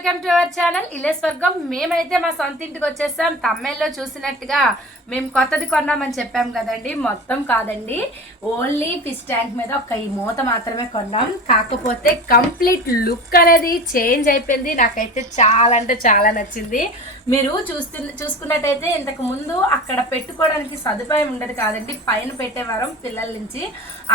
Welcome to our channel ఇల్లే స్వర్గం. మేమైతే మా సొంత ఇంటికి వచ్చేసాం. తమిళ్లో చూసినట్టుగా మేము కొత్తది కొన్నామని చెప్పాం కదండి. మొత్తం కాదండి, ఓన్లీ ఫిష్ ట్యాంక్ మీద ఒక ఈ మూత మాత్రమే కొన్నాం. కాకపోతే కంప్లీట్ లుక్ అనేది చేంజ్ అయిపోయింది. నాకైతే చాలా అంటే చాలా నచ్చింది. మీరు చూసుకున్నట్టయితే ఇంతకు ముందు అక్కడ పెట్టుకోవడానికి సదుపాయం ఉండదు కాదండి, పైన పెట్టేవారం పిల్లల నుంచి.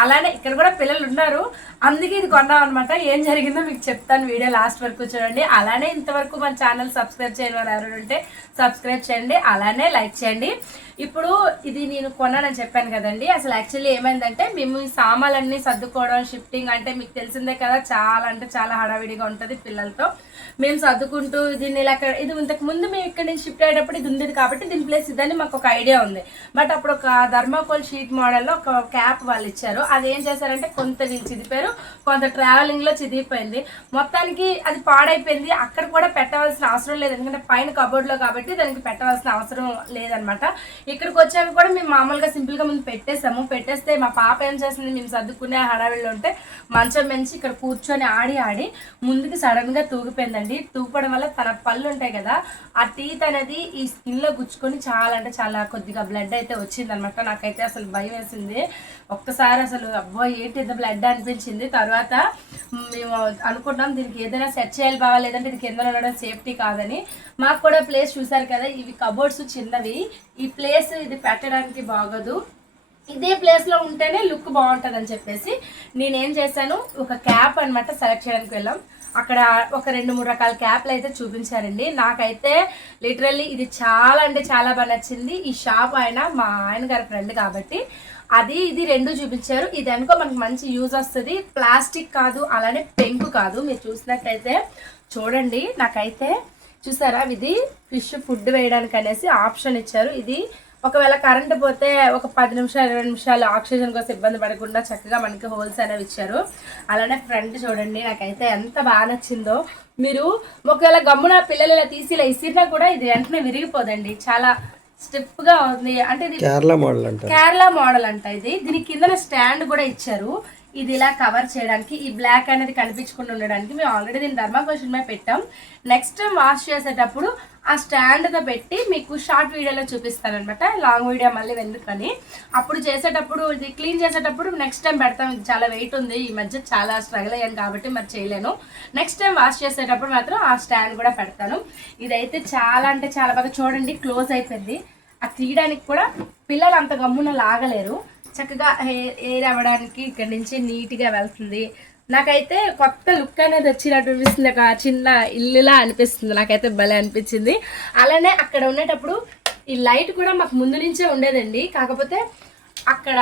అలానే ఇక్కడ కూడా పిల్లలు ఉన్నారు, అందుకే ఇది కొన్నాం అనమాట. ఏం జరిగిందో మీకు చెప్తాను, వీడియో లాస్ట్ వరకు చూడండి. అలానే ఇంతవరకు మన ఛానల్ సబ్స్క్రైబ్ చేయని వారు ఎవరు ఉంటే సబ్స్క్రైబ్ చేయండి, అలానే లైక్ చేయండి. ఇప్పుడు ఇది నేను కొన్నానని చెప్పాను కదండి. అసలు యాక్చువల్లీ ఏమైందంటే, మేము ఈ సామాన్లన్నీ సర్దుకోవడం, షిఫ్టింగ్ అంటే మీకు తెలిసిందే కదా, చాలా అంటే చాలా హడావిడిగా ఉంటుంది పిల్లలతో. మేము సర్దుకుంటూ దీన్ని ఇలా ఇది ఇంతకు ముందు మేము ఇక్కడ నుంచి షిఫ్ట్ అయ్యేటప్పుడు ఇది ఉండేది కాబట్టి దీని ప్లేస్ ఇదని మాకు ఒక ఐడియా ఉంది. బట్ అప్పుడు ఒక థర్మాకోల్ షీట్ మోడల్లో ఒక క్యాప్ వాళ్ళు ఇచ్చారు. అది ఏం చేశారంటే కొంత వీళ్ళు చిదిపారు, కొంత ట్రావెలింగ్లో చిదిగిపోయింది. మొత్తానికి అది పాడైపోయింది. అక్కడ కూడా పెట్టవలసిన అవసరం లేదు, ఎందుకంటే పైన కబోర్డ్లో కాబట్టి దానికి పెట్టవలసిన అవసరం లేదనమాట. ఇక్కడికి వచ్చాక కూడా మేము మామూలుగా సింపుల్గా ముందు పెట్టేస్తే మా పాప ఏం చేస్తుంది, మేము సర్దుకునే హడావిడిలో ఉంటే మంచం మంచి ఇక్కడ కూర్చొని ఆడి ముందుకి సడన్గా తూగిపోయిందండి. తూగడం వల్ల తన పళ్ళు ఉంటాయి కదా, ఆ టీత్ అనేది ఈ స్కిన్లో గుచ్చుకొని చాలా అంటే చాలా కొద్దిగా బ్లడ్ అయితే వచ్చిందనమాట. నాకైతే అసలు భయం వేసింది ఒక్కసారి. అసలు అబ్బో ఏంటి ఇంత బ్లడ్ అనిపించింది. తర్వాత మేము అనుకుంటాం దీనికి ఏదైనా సెట్ చేయాలి బాగా, లేదంటే ఇది కింద ఉండడం సేఫ్టీ కాదని. మాకు కూడా ప్లేస్ చూసారు కదా, ఇవి కబోర్డ్స్ చిన్నవి, ఈ ప్లేస్ ఇది పెట్టడానికి బాగోదు, ఇదే ప్లేస్లో ఉంటేనే లుక్ బాగుంటుంది అని చెప్పేసి నేనేం చేశాను, ఒక క్యాప్ అనమాట సెలెక్ట్ చేయడానికి వెళ్ళాం. అక్కడ ఒక 2-3 రకాల క్యాప్లు అయితే చూపించారండి. నాకైతే లిటరల్లీ ఇది చాలా అంటే చాలా బాగా నచ్చింది. ఈ షాప్ ఆయన మా ఆయన గారి ఫ్రెండ్ కాబట్టి అది ఇది 2 చూపించారు. ఇది అనుకో మనకు మంచి యూజ్ వస్తుంది, ప్లాస్టిక్ కాదు, అలానే పెంకు కాదు. మీరు చూసినట్టయితే చూడండి, నాకైతే చూసారా ఇది ఫిష్ ఫుడ్ వేయడానికి అనేసి ఆప్షన్ ఇచ్చారు. ఇది ఒకవేళ కరెంటు పోతే ఒక 10 నిమిషాలు 20 నిమిషాలు ఆక్సిజన్ కోసం ఇబ్బంది పడకుండా చక్కగా మనకి హోల్స్ అనేవి ఇచ్చారు. అలానే ఫ్రంట్ చూడండి, నాకైతే ఎంత బాగా నచ్చిందో. మీరు ఒకవేళ గమ్మున పిల్లలు ఇలా తీసి ఇలా ఇసిరినా కూడా ఇది వెంటనే విరిగిపోదండి, చాలా స్టిఫ్గా ఉంది. అంటే ఇది కేరళ మోడల్ అంట. ఇది దీని కింద స్టాండ్ కూడా ఇచ్చారు, ఇది ఇలా కవర్ చేయడానికి, ఈ బ్లాక్ అనేది కనిపించకుండా ఉండడానికి. మేము ఆల్రెడీ దీన్ని థర్మాకోల్ మీద పెట్టాం. నెక్స్ట్ టైం వాష్ చేసేటప్పుడు ఆ స్టాండ్తో పెట్టి మీకు షార్ట్ వీడియోలో చూపిస్తాను అనమాట, లాంగ్ వీడియో మళ్ళీ ఎందుకని. అప్పుడు చేసేటప్పుడు ఇది క్లీన్ చేసేటప్పుడు నెక్స్ట్ టైం పెడతాం. ఇది చాలా వెయిట్ ఉంది, ఈ మధ్య చాలా స్ట్రగుల్ అయ్యాను కాబట్టి మరి చేయలేను. నెక్స్ట్ టైం వాష్ చేసేటప్పుడు మాత్రం ఆ స్టాండ్ కూడా పెడతాను. ఇదైతే చాలా అంటే చాలా బాగా చూడండి, క్లోజ్ అయిపోయింది. అది తీయడానికి కూడా పిల్లలు అంత గమ్మున లాగలేరు, చక్కగా ఎయిర్ అవ్వడానికి ఇక్కడ నుంచి నీట్గా వెళ్తుంది. నాకైతే కొత్త లుక్ అనేది వచ్చినట్టు అనిపిస్తుంది, ఒక చిన్న ఇల్లులా అనిపిస్తుంది. నాకైతే భలే అనిపించింది. అలానే అక్కడ ఉండేటప్పుడు ఈ లైట్ కూడా మాకు ముందు నుంచే ఉండేదండి, కాకపోతే అక్కడ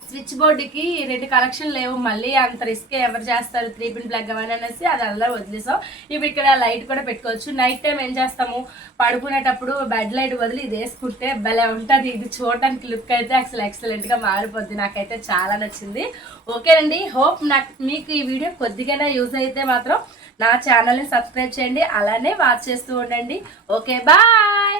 స్విచ్ బోర్డుకి 2 కనెక్షన్ లేవు, మళ్ళీ అంత రిస్క్ ఎవరు చేస్తారు 3 పిన్ ప్లగ్ అవన్నీ అనేసి అది అలా వదిలేసాం. ఇప్పుడు ఇక్కడ లైట్ కూడా పెట్టుకోవచ్చు. నైట్ టైం ఏం చేస్తాము, పడుకునేటప్పుడు బెడ్ లైట్ వదిలి ఇది వేసుకుంటే భలే ఉంటుంది. ఇది చూడటానికి లుక్ అయితే అసలు ఎక్సలెంట్గా మారిపోద్ది. నాకైతే చాలా నచ్చింది. ఓకేనండి, హోప్ మీకు ఈ వీడియో కొద్దిగానే యూజ్ అయితే మాత్రం నా ఛానల్ని సబ్స్క్రైబ్ చేయండి, అలానే వాచ్ చేస్తూ ఉండండి. Okay, bye.